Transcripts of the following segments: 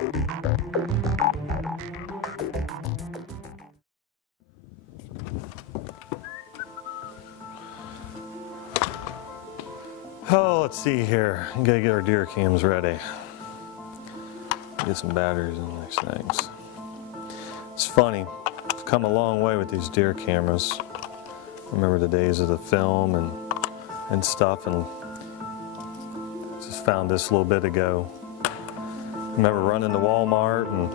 Oh, let's see here. We gotta get our deer cams ready. Get some batteries in these things. It's funny, I've come a long way with these deer cameras. I remember the days of the film and stuff, and just found this a little bit ago. I remember running to Walmart and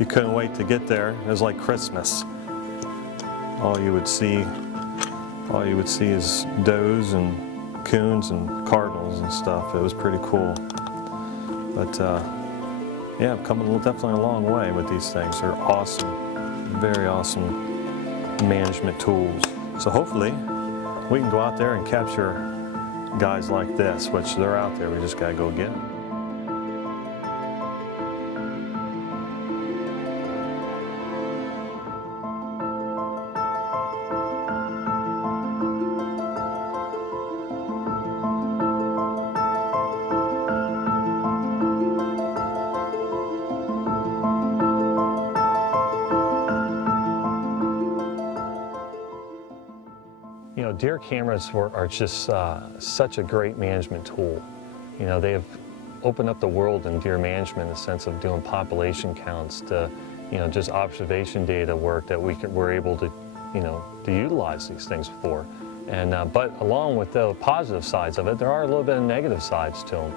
you couldn't wait to get there. It was like Christmas. All you would see is does and coons and cardinals and stuff. It was pretty cool. But yeah, I've come definitely a long way with these things. They're awesome, very awesome management tools. So hopefully we can go out there and capture guys like this, which they're out there. We just gotta go get them. You know, deer cameras are just such a great management tool. You know, they have opened up the world in deer management in the sense of doing population counts to, you know, just observation data work that we're able to, you know, to utilize these things for. And but along with the positive sides of it, there are a little bit of negative sides to them.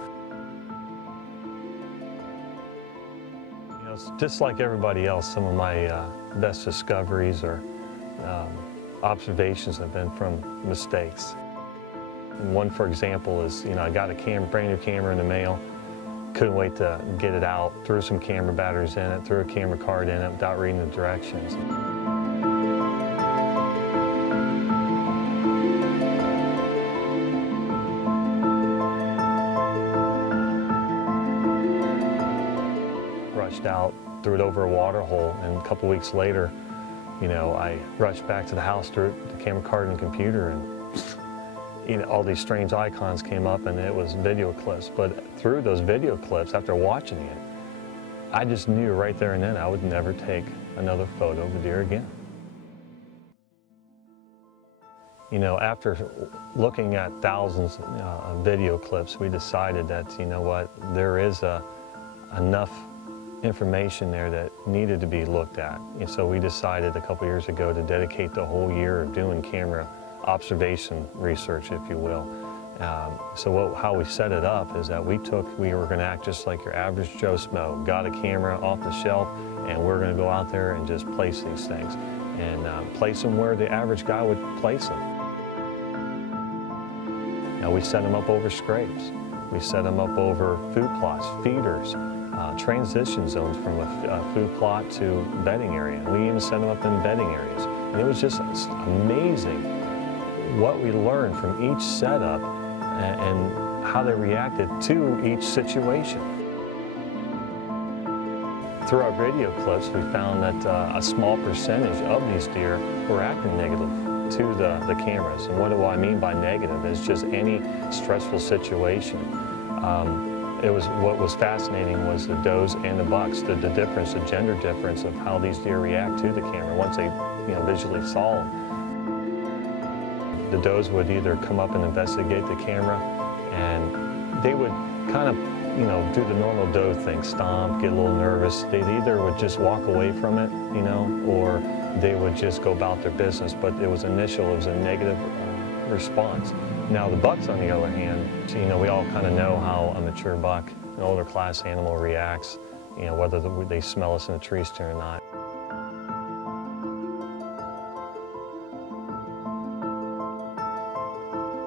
You know, it's just like everybody else. Some of my best discoveries or observations have been from mistakes. And one, for example, is, you know, I got a brand new camera in the mail, couldn't wait to get it out, threw some camera batteries in it, threw a camera card in it without reading the directions. Rushed out, threw it over a water hole, and a couple weeks later, you know, I rushed back to the house, threw the camera card in the computer, and you know, all these strange icons came up, and it was video clips. But through those video clips, after watching it, I just knew right there and then I would never take another photo of a deer again. You know, after looking at thousands of video clips, we decided that, you know what, there is enough information there that needed to be looked at. And so we decided a couple years ago to dedicate the whole year of doing camera observation research, if you will. How we set it up is that we were going to act just like your average Joe Smo. Got a camera off the shelf, and we're going to go out there and just place these things, and place them where the average guy would place them. Now, we set them up over scrapes. We set them up over food plots, feeders, transition zones from a food plot to bedding area. We even set them up in bedding areas. And it was just amazing what we learned from each setup and how they reacted to each situation. Through our video clips, we found that a small percentage of these deer were acting negative to the cameras. And what do I mean by negative? Is just any stressful situation. What was fascinating was the does and the bucks, the difference, the gender difference of how these deer react to the camera once they, you know, visually saw them. The does would either come up and investigate the camera, and they would kind of, you know, do the normal doe thing, stomp, get a little nervous. They either would just walk away from it, you know, or they would just go about their business. But it was a negative response. Now the bucks, on the other hand, you know, we all kind of know how a mature buck, an older class animal, reacts, you know, whether they smell us in the tree stand or not.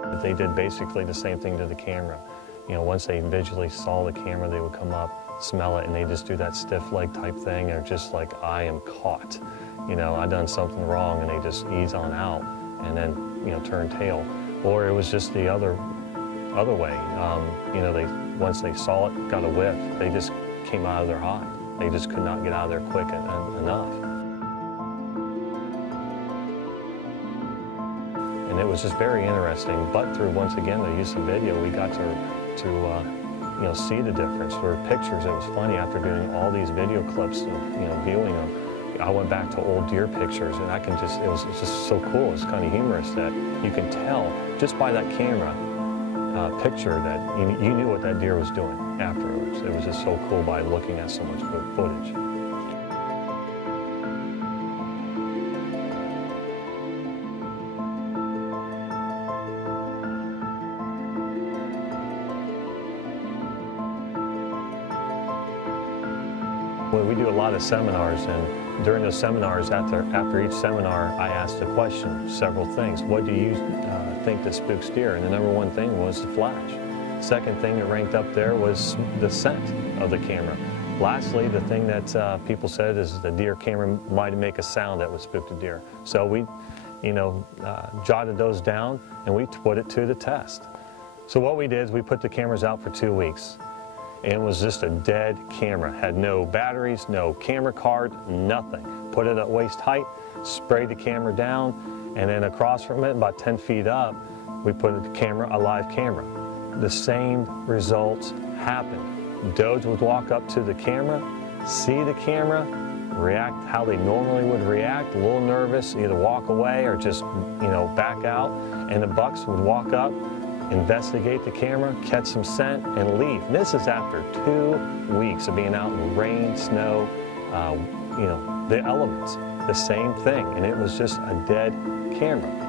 But they did basically the same thing to the camera. You know, once they visually saw the camera, they would come up, smell it, and they just do that stiff leg type thing. They're just like, I am caught. You know, I done something wrong, and they just ease on out and then, you know, turn tail. Or it was just the other way. You know, once they saw it, got a whiff, they just came out of their hide. They just could not get out of there quick enough. And it was just very interesting. But through, once again, the use of video, we got to see the difference. For pictures, it was funny, after doing all these video clips of, viewing them, I went back to old deer pictures, and it was just so cool. It's kind of humorous that you can tell just by that camera picture that you knew what that deer was doing afterwards. It was just so cool by looking at so much footage. We do a lot of seminars, and during those seminars, after each seminar, I asked a question, several things. What do you think that spooks deer? And the number one thing was the flash. Second thing that ranked up there was the scent of the camera. Lastly, the thing that people said is the deer camera might make a sound that would spook the deer. So we, jotted those down, and we put it to the test. So what we did is we put the cameras out for 2 weeks. And it was just a dead camera. Had no batteries, no camera card, nothing. Put it at waist height, sprayed the camera down, and then across from it, about 10 feet up, we put a live camera. The same results happened. Does would walk up to the camera, see the camera, react how they normally would react, a little nervous, either walk away or just, back out. And the bucks would walk up, investigate the camera, catch some scent, and leave. And this is after 2 weeks of being out in rain, snow, the elements, the same thing. And it was just a dead camera.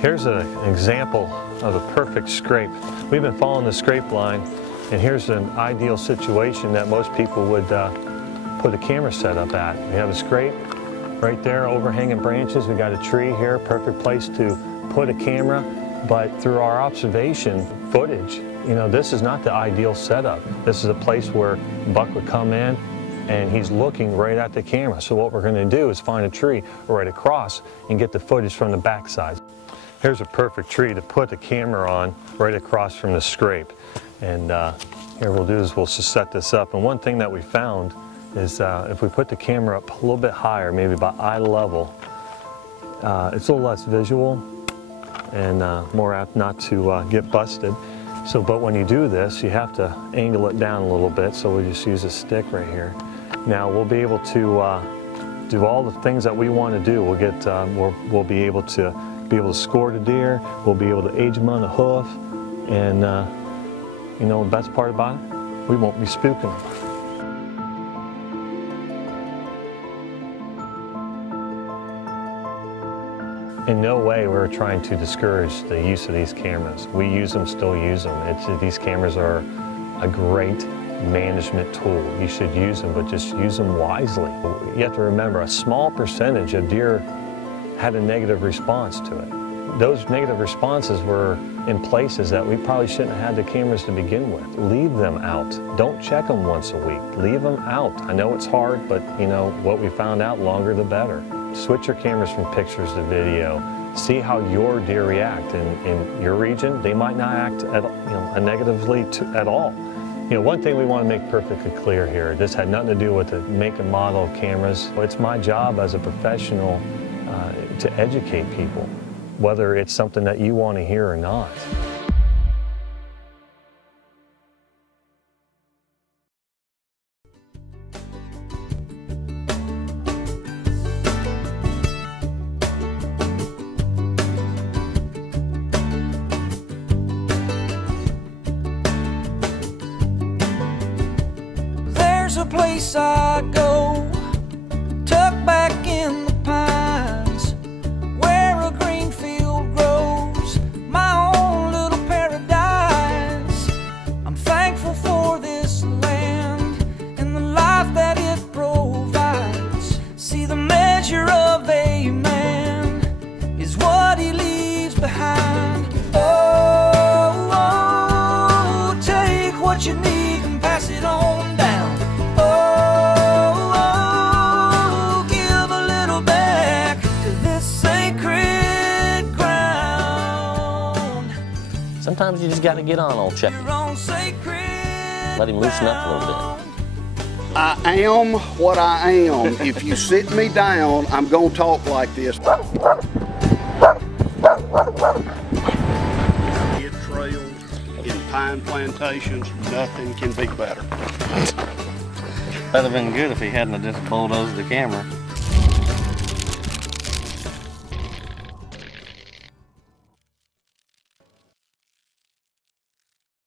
Here's an example of a perfect scrape. We've been following the scrape line, and here's an ideal situation that most people would put a camera setup at. We have a scrape right there, overhanging branches. We got a tree here, perfect place to put a camera. But through our observation footage, this is not the ideal setup. This is a place where buck would come in, and he's looking right at the camera. So what we're going to do is find a tree right across and get the footage from the backside. Here's a perfect tree to put the camera on right across from the scrape. And here we'll do is we'll just set this up. And one thing that we found is if we put the camera up a little bit higher, maybe about eye level, it's a little less visual and more apt not to get busted. So, but when you do this, you have to angle it down a little bit. So we just use a stick right here. Now we'll be able to do all the things that we want to do. We'll get, we'll be able to score the deer. We'll be able to age them on the hoof, and the best part about it, we won't be spooking them. In no way we're trying to discourage the use of these cameras. We use them, still use them. These cameras are a great management tool. You should use them, but just use them wisely. You have to remember, a small percentage of deer had a negative response to it. Those negative responses were in places that we probably shouldn't have had the cameras to begin with. Leave them out. Don't check them once a week. Leave them out. I know it's hard, but what we found out, longer the better. Switch your cameras from pictures to video. See how your deer react. In your region, they might not act negatively at all. One thing we want to make perfectly clear here, this had nothing to do with the make and model of cameras. It's my job as a professional to educate people, whether it's something that you want to hear or not. There's a place I go, tucked back in the pines, where a green field grows, my own little paradise. I'm thankful for this land and the life that it provides. See, the measure of a man is what he leaves behind. Oh, oh, take what you need and pass it on down. Give a little back to this sacred ground. Sometimes you just got to get on old Chucky. Let him loosen up a little bit. I am what I am. If you sit me down, I'm going to talk like this. Kid trails in pine plantations, nothing can be better. That'd have been good if he hadn't just bulldozed the camera.